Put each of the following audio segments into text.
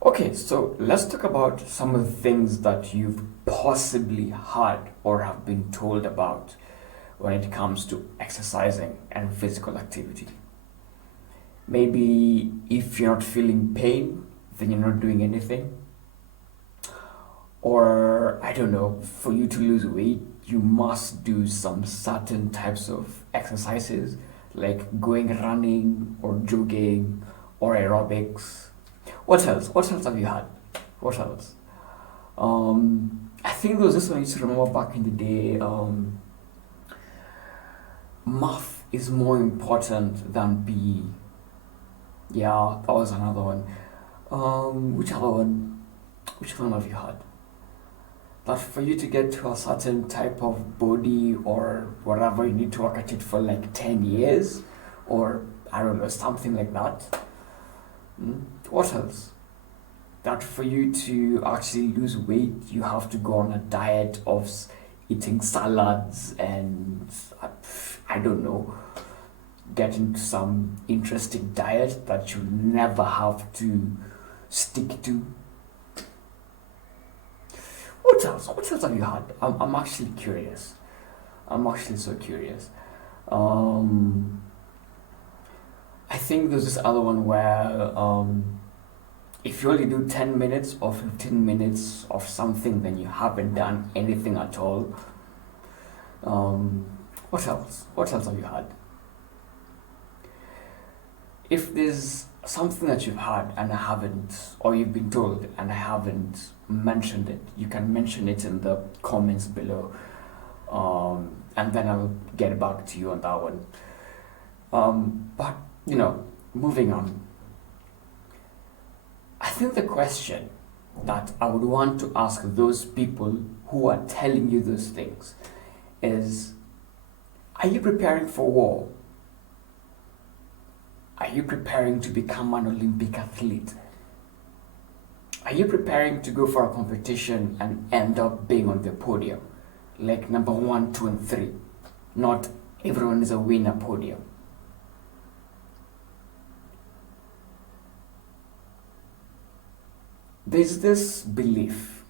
Okay, so let's talk about some of the things that you've possibly heard or have been told about when it comes to exercising and physical activity. Maybe if you're not feeling pain, then you're not doing anything. Or, I don't know, for you to lose weight, you must do some certain types of exercises like going running or jogging or aerobics. What else? What else have you had? What else? I think there was this one I used to remember back in the day. Math is more important than PE. Yeah, that was another one. Which other one? Which one have you had? That for you to get to a certain type of body or whatever, you need to work at it for like 10 years, or I don't know, something like that. What else? That for you to actually lose weight, you have to go on a diet of eating salads and I don't know, get into some interesting diet that you never have to stick to. What else? What else have you had? I'm actually curious. I'm actually so curious. Um, I think there's this other one where if you only do 10 minutes or 15 minutes of something, then you haven't done anything at all. Um, what else? What else have you had? If there's something that you've had and I haven't, or you've been told and I haven't mentioned it, you can mention it in the comments below. And then I'll get back to you on that one. But, moving on. I think the question that I would want to ask those people who are telling you those things is, are you preparing for war? Are you preparing to become an Olympic athlete? Are you preparing to go for a competition and end up being on the podium? Like number one, two, and three. Not everyone is a winner podium. There's this belief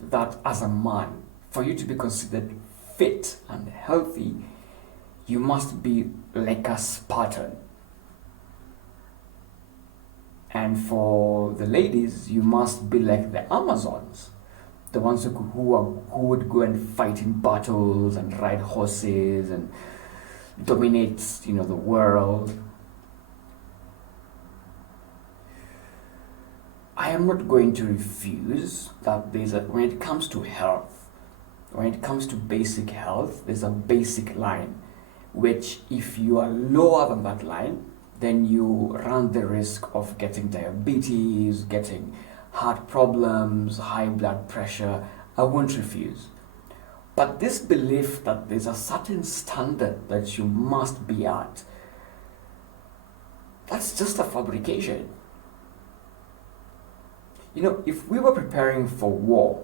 that as a man, for you to be considered fit and healthy, you must be like a Spartan. And for the ladies, you must be like the Amazons, the ones who would go and fight in battles and ride horses and dominate, the world. I am not going to refuse that when it comes to health, when it comes to basic health, there's a basic line, which if you are lower than that line, then you run the risk of getting diabetes, getting heart problems, high blood pressure. I won't refuse. But this belief that there's a certain standard that you must be at, that's just a fabrication. If we were preparing for war,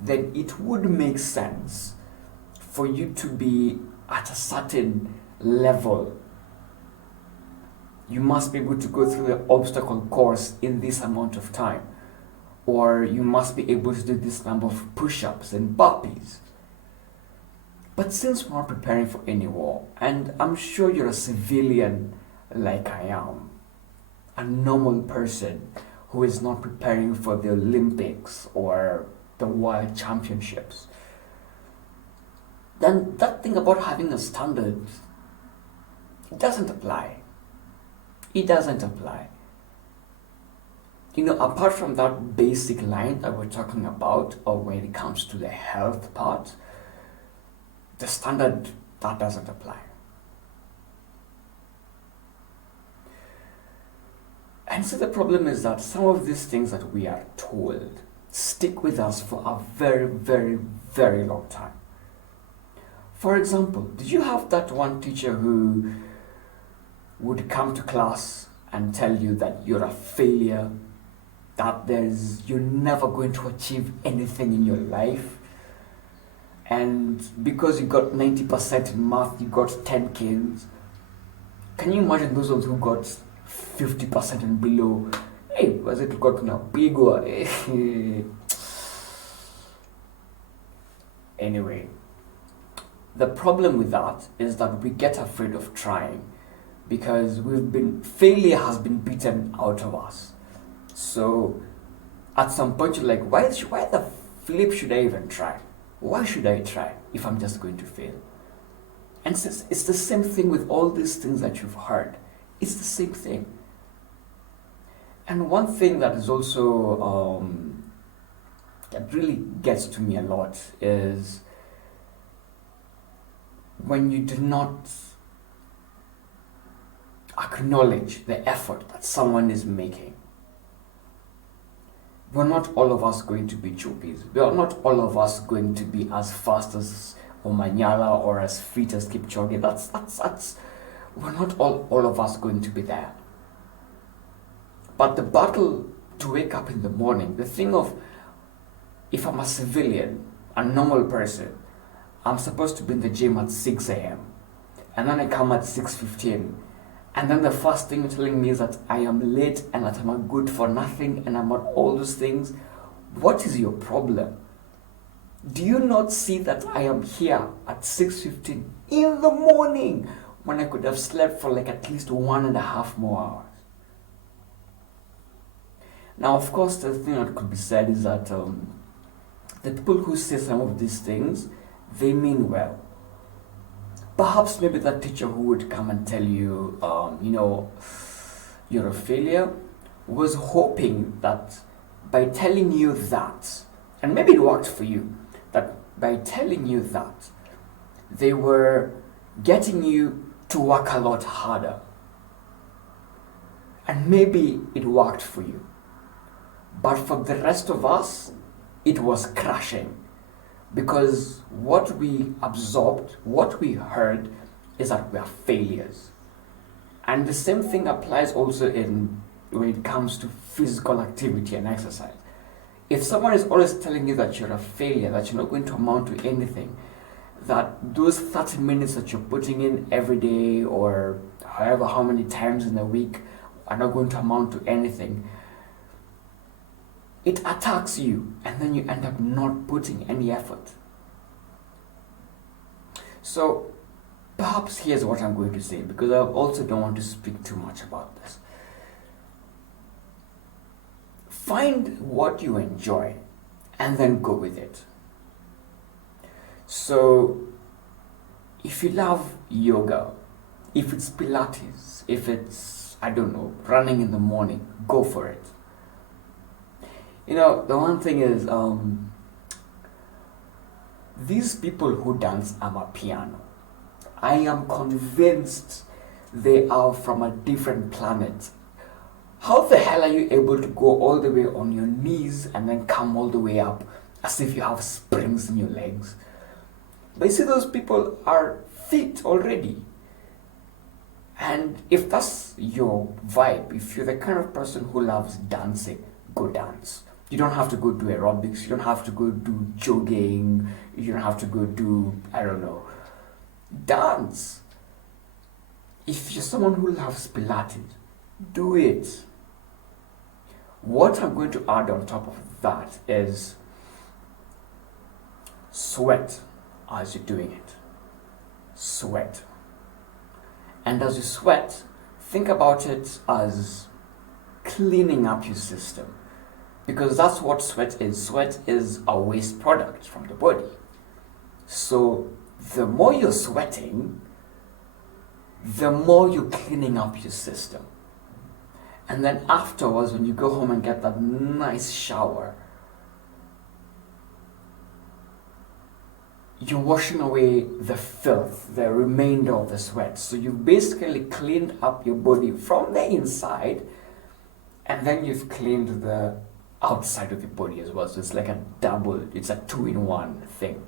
then it would make sense for you to be at a certain level. You must be able to go through the obstacle course in this amount of time. Or you must be able to do this number of push-ups and burpees. But since we're not preparing for any war, and I'm sure you're a civilian like I am, a normal person who is not preparing for the Olympics or the World Championships, then that thing about having a standard, it doesn't apply. It doesn't apply. Apart from that basic line that we're talking about, or when it comes to the health part, the standard, that doesn't apply. And so the problem is that some of these things that we are told stick with us for a very, very, very long time. For example, did you have that one teacher who would come to class and tell you that you're a failure, that you're never going to achieve anything in your life, and because you got 90% in math, you got 10 kids? Can you imagine those ones who got 50% and below Hey, was it got tunapigwa? Anyway, the problem with that is that we get afraid of trying because failure has been beaten out of us. So at some point you're like, why the flip should I even try? Why should I try if I'm just going to fail? And since it's the same thing with all these things that you've heard, it's the same thing. And one thing that is also that really gets to me a lot is when you do not acknowledge the effort that someone is making. We're not all of us going to be chuppies. We are not all of us going to be as fast as Omanyala or as fit as Kipchoge. That's we're not all of us going to be there. But the battle to wake up in the morning, the thing of if I'm a civilian, a normal person, I'm supposed to be in the gym at 6 a.m. and then I come at 6:15. And then the first thing you're telling me is that I am late and that I'm a good for nothing and I'm not all those things. What is your problem? Do you not see that I am here at 6:15 in the morning when I could have slept for like at least 1.5 more hours? Now, of course, the thing that could be said is that the people who say some of these things, they mean well. Perhaps maybe that teacher who would come and tell you, you're a failure, was hoping that by telling you that, and maybe it worked for you, that by telling you that, they were getting you to work a lot harder. And maybe it worked for you. But for the rest of us, it was crashing. Because what we absorbed, what we heard, is that we are failures. And the same thing applies also when it comes to physical activity and exercise. If someone is always telling you that you're a failure, that you're not going to amount to anything, that those 30 minutes that you're putting in every day or however how many times in a week are not going to amount to anything, it attacks you and then you end up not putting any effort. So perhaps here's what I'm going to say, because I also don't want to speak too much about this. Find what you enjoy and then go with it. So if you love yoga, if it's Pilates, if it's, running in the morning, go for it. The one thing is, these people who dance amapiano, I am convinced they are from a different planet. How the hell are you able to go all the way on your knees and then come all the way up as if you have springs in your legs? But you see, those people are fit already. And if that's your vibe, if you're the kind of person who loves dancing, go dance. You don't have to go do aerobics, you don't have to go do jogging, you don't have to go do, dance. If you're someone who loves Pilates, do it. What I'm going to add on top of that is sweat as you're doing it. Sweat. And as you sweat, think about it as cleaning up your system. Because that's what sweat is. Sweat is a waste product from the body. So the more you're sweating, the more you're cleaning up your system. And then afterwards, when you go home and get that nice shower, you're washing away the filth, the remainder of the sweat. So you've basically cleaned up your body from the inside, and then you've cleaned the outside of your body as well. So it's like it's a 2-in-1 thing.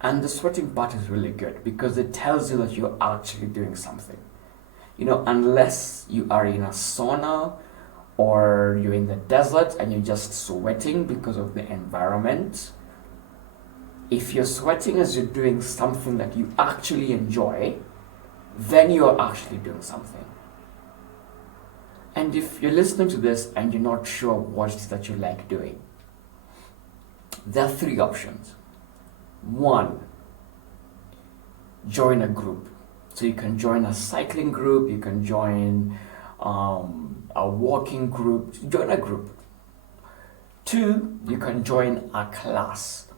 And the sweating part is really good because it tells you that you're actually doing something. Unless you are in a sauna or you're in the desert and you're just sweating because of the environment. If you're sweating as you're doing something that you actually enjoy, then you're actually doing something. And if you're listening to this and you're not sure what it is that you like doing, there are three options. One, join a group. So you can join a cycling group, you can join a walking group, join a group. Two, you can join a class.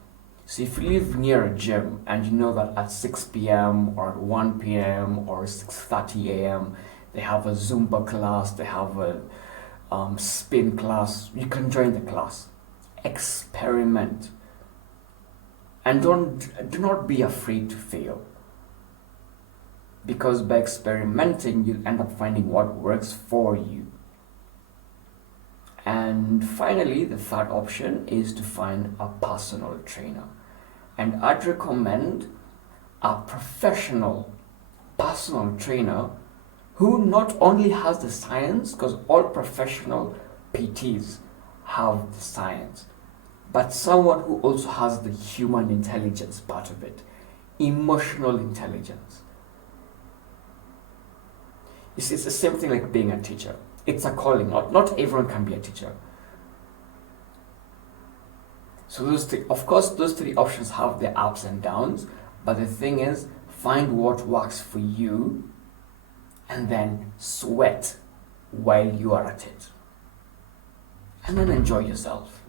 So if you live near a gym and you know that at 6 p.m. or at 1 p.m. or 6:30 a.m. they have a Zumba class, they have a spin class, you can join the class. Experiment. And do not be afraid to fail. Because by experimenting, you'll end up finding what works for you. And finally, the third option is to find a personal trainer. And I'd recommend a professional personal trainer who not only has the science, because all professional PTs have the science, but someone who also has the human intelligence part of it, emotional intelligence. You see, it's the same thing like being a teacher. It's a calling. Not everyone can be a teacher. So those three options have their ups and downs, but the thing is, find what works for you and then sweat while you are at it. And then enjoy yourself.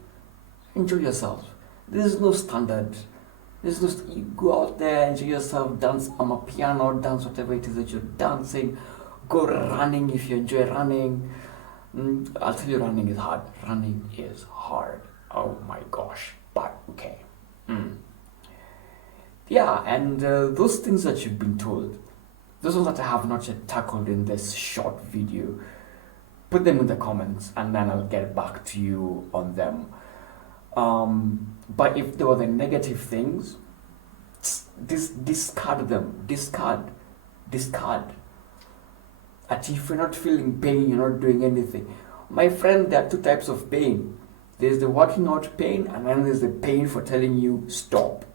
Enjoy yourself. There's no standard. You go out there, enjoy yourself, dance on a piano, dance whatever it is that you're dancing, go running if you enjoy running. I'll tell you, running is hard. Running is hard. Oh my gosh. But okay. Yeah, and those things that you've been told, those ones that I have not yet tackled in this short video, put them in the comments and then I'll get back to you on them. But if there were the negative things, discard them. Discard. And if you're not feeling pain, you're not doing anything. My friend, there are two types of pain. There's the working out pain, and then there's the pain for telling you stop.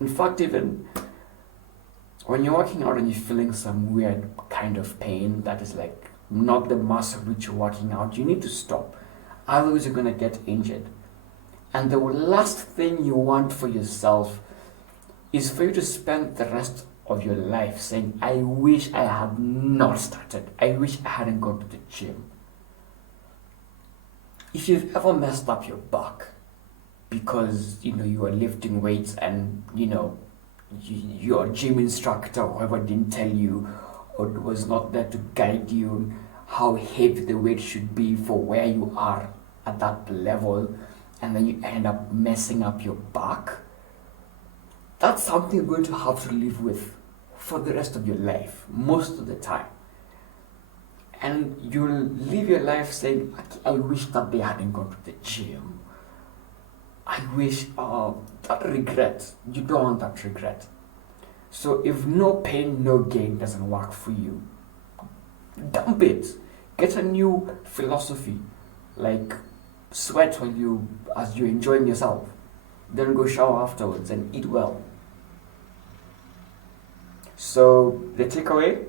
In fact, even when you're working out and you're feeling some weird kind of pain that is like not the muscle which you're working out, you need to stop. Otherwise, you're going to get injured. And the last thing you want for yourself is for you to spend the rest of your life saying, I wish I had not started. I wish I hadn't gone to the gym. If you've ever messed up your back because you are lifting weights and your gym instructor or whoever didn't tell you or was not there to guide you how heavy the weight should be for where you are at that level, and then you end up messing up your back, that's something you're going to have to live with for the rest of your life, most of the time. And you'll live your life saying, I wish that they hadn't gone to the gym. I wish, that regret, you don't want that regret. So if no pain, no gain doesn't work for you, dump it. Get a new philosophy, like sweat as you're enjoying yourself. Then go shower afterwards and eat well. So the takeaway,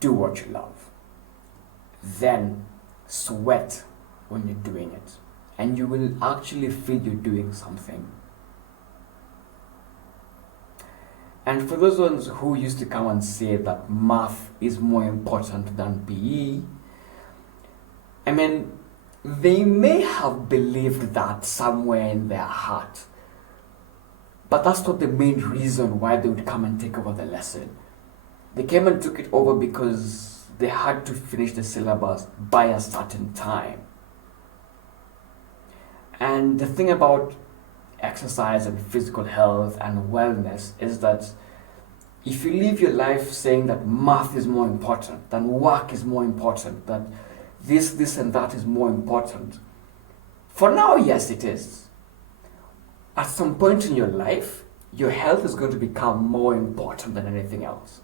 do what you love. Then sweat when you're doing it. And you will actually feel you're doing something. And for those ones who used to come and say that math is more important than PE, I mean, they may have believed that somewhere in their heart. But that's not the main reason why they would come and take over the lesson. They came and took it over because they had to finish the syllabus by a certain time. And the thing about exercise and physical health and wellness is that if you live your life saying that math is more important, than work is more important, that this and that is more important, for now, yes, it is. At some point in your life, your health is going to become more important than anything else.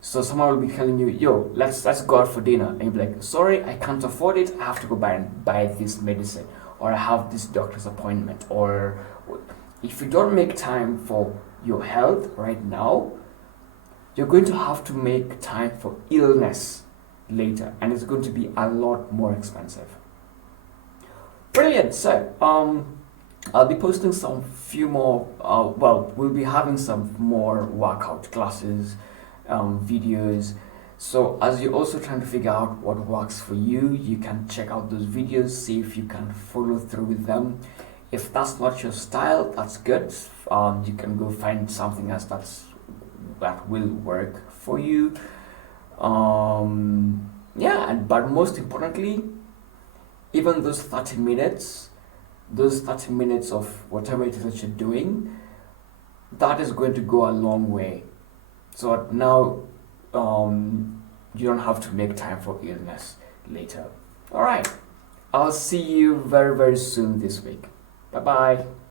So someone will be telling you, yo, let's go out for dinner. And you'll be like, sorry, I can't afford it. I have to go buy this medicine. Or I have this doctor's appointment. Or if you don't make time for your health right now, you're going to have to make time for illness later, and it's going to be a lot more expensive. Brilliant. So I'll be posting some few more we'll be having some more workout classes, videos. So as you're also trying to figure out what works for you, you can check out those videos, see if you can follow through with them. If that's not your style, that's good. You can go find something else that will work for you. But most importantly, even those 30 minutes of whatever it is that you're doing, that is going to go a long way. So now you don't have to make time for illness later. All right. I'll see you very, very soon this week. Bye bye.